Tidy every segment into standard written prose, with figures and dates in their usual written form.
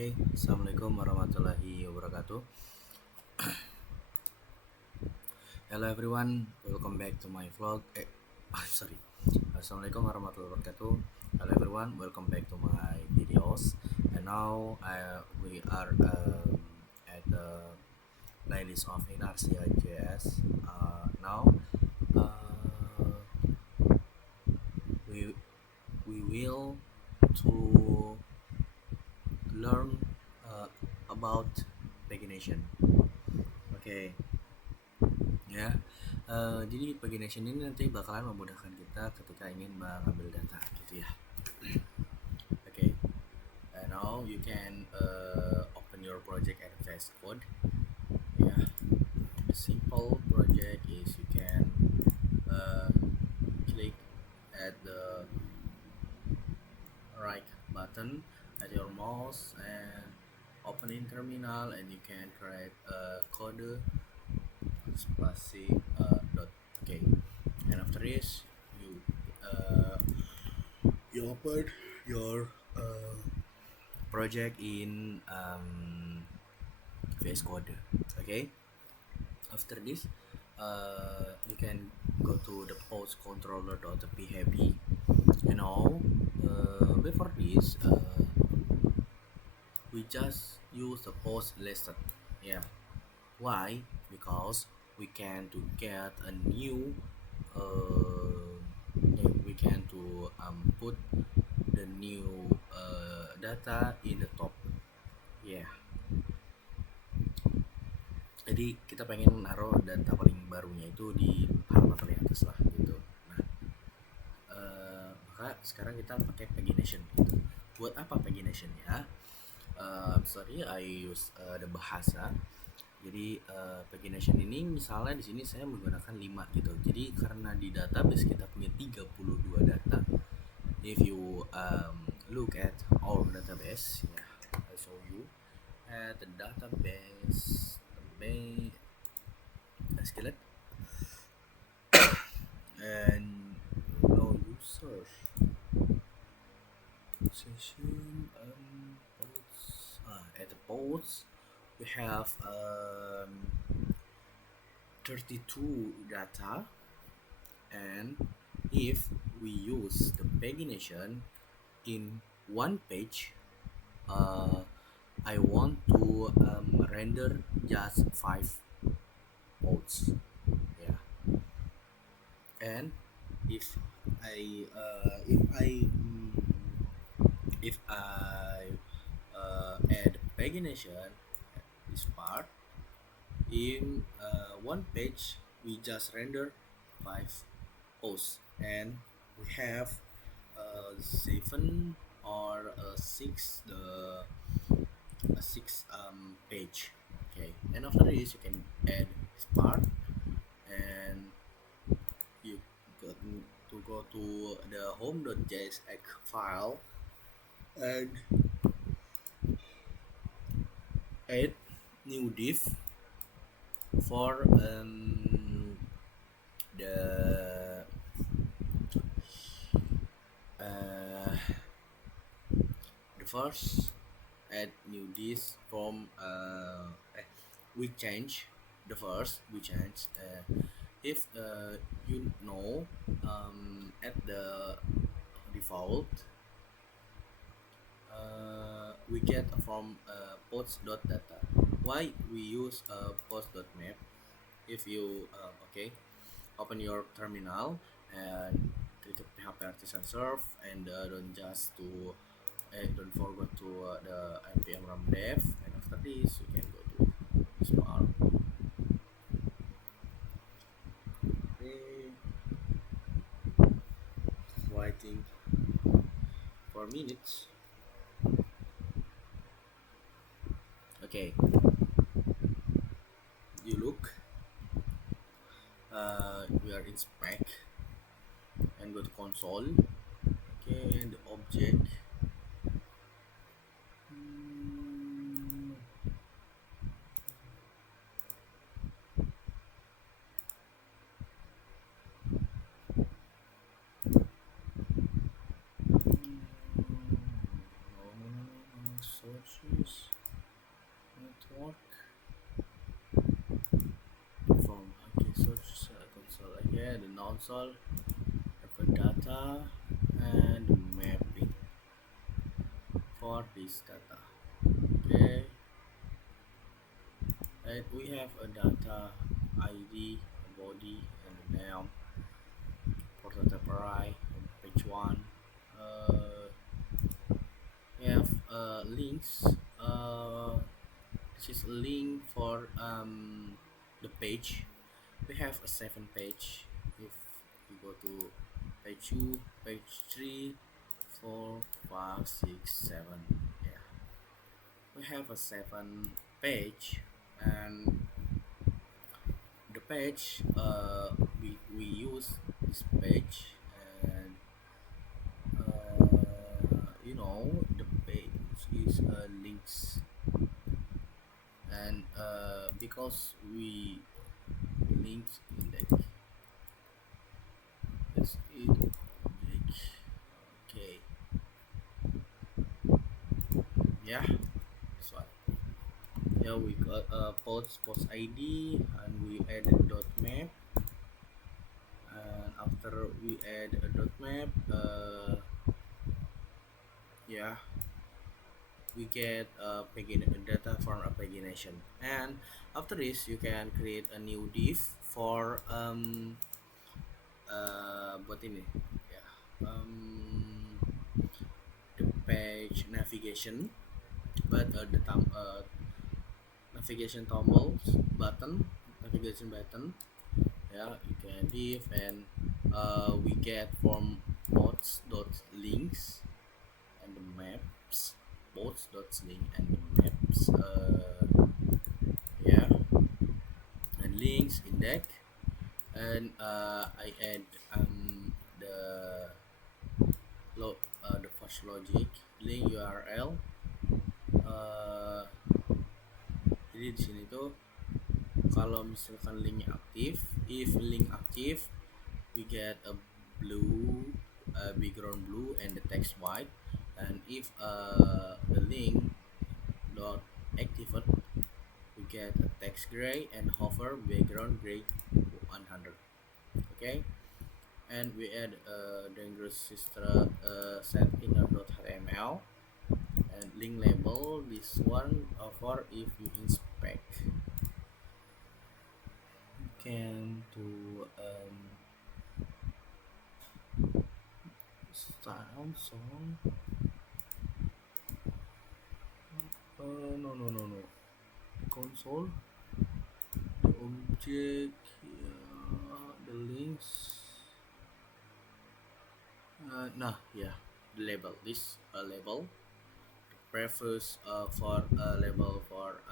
Oke, Assalamualaikum warahmatullahi wabarakatuh. Hello everyone, welcome back to my vlog. Sorry. Assalamualaikum warahmatullahi wabarakatuh. Hello everyone, welcome back to my videos. And now we are at the playlist of Inertia JS. Now uh, we we will to learn about pagination. Oke. Ya, jadi pagination ini nanti bakalan memudahkan kita ketika ingin mengambil data gitu ya. Okay, and now you can open your project at VS Code. Yeah, the simple project is you can uh, click at the right button at your mouse and open in terminal, and you can create a code spasi dot. Okay, and after this you open your project in VS Code. Okay, after this you can go to the post controller.php. You know, before this we just use the post listed. Yeah, why? Because we can to get a new we can to put the new data in the top. Yeah, jadi kita pengen naruh data paling barunya itu di halaman paling atas lah gitu. Nah, maka sekarang kita pakai pagination gitu. Buat apa pagination ya? Sorry, I use the bahasa. Jadi pagination ini misalnya di sini saya menggunakan 5 gitu. Jadi karena di database kita punya 32 data. If you look at our database, yeah, I show you at the database skillet and no users session posts. At the posts we have 32 data, and if we use the pagination in one page, I want to render just 5 posts. Yeah, and if I add pagination at this part in one page, we just render 5 posts, and we have 7 or 6 the 6 page. Okay, and after this you can add this part, and you got to go to the home.jsx file and add new div for the first add new div from we change the first we change if you know at the default we get from post.data. Why we use post.map? If you open your terminal and click PHP Artisan Serve, and don't forget to the npm run dev, and after this you can go to this part. Okay, waiting for minutes. Okay, you look, we are in spec, and go to console. Okay, and the object, choose network from okay search console again the console for data and mapping for this data. Okay, and we have a data ID, a body, and a name for the temporary page one. Uh, we have links. This is a link for the page. We have a 7 page. If you go to page 2, page 3, 4, 5, 6, 7. Yeah, we have a 7 page, and the page we use this page, and the page is links, and because we links index it's it object. Okay, yeah, so yeah, we got post ID, and we added dot map, and after we add a dot map, yeah, we get data from a pagination, and after this you can create a new div for buat ini ya, the page navigation, but navigation tumbles button, navigation button. Yeah, you can div, and we get from bots dot links and the maps, bots dot link and the maps, yeah, and links index, and I add the the first logic link URL. uh, jadi di sini tuh kalau misalkan linknya aktif, if link aktif we get a blue, background blue and the text white, and if the link dot activate we get a text gray and hover background gray 100. Okay, and we add dangerous sister set inner.html, and link label this one for if you inspect. You can do sound song. No. Console, the object, yeah, the links. Nah, yeah, the label. This label. Prefers for label for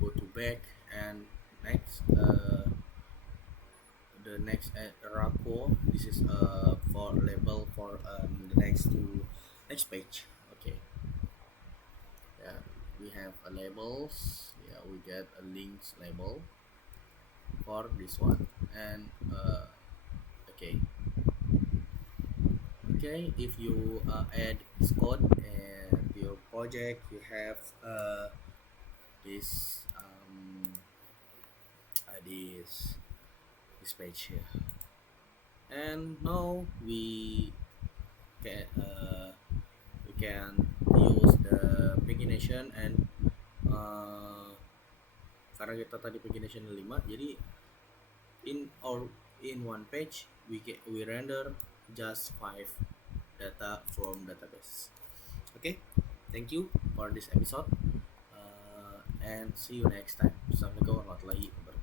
go to back, and next the next Raco. This is for label for the next page. Okay, yeah, we have a labels. Yeah, we get a links label for this one, and okay, okay, if you add this code and your project, you have this this page here, and now we can use the pagination, and karena kita tadi pagination 5, jadi in one page we render just 5 data from database. Okay, thank you for this episode, and see you next time. Assalamualaikum warahmatullahi wabarakatuh.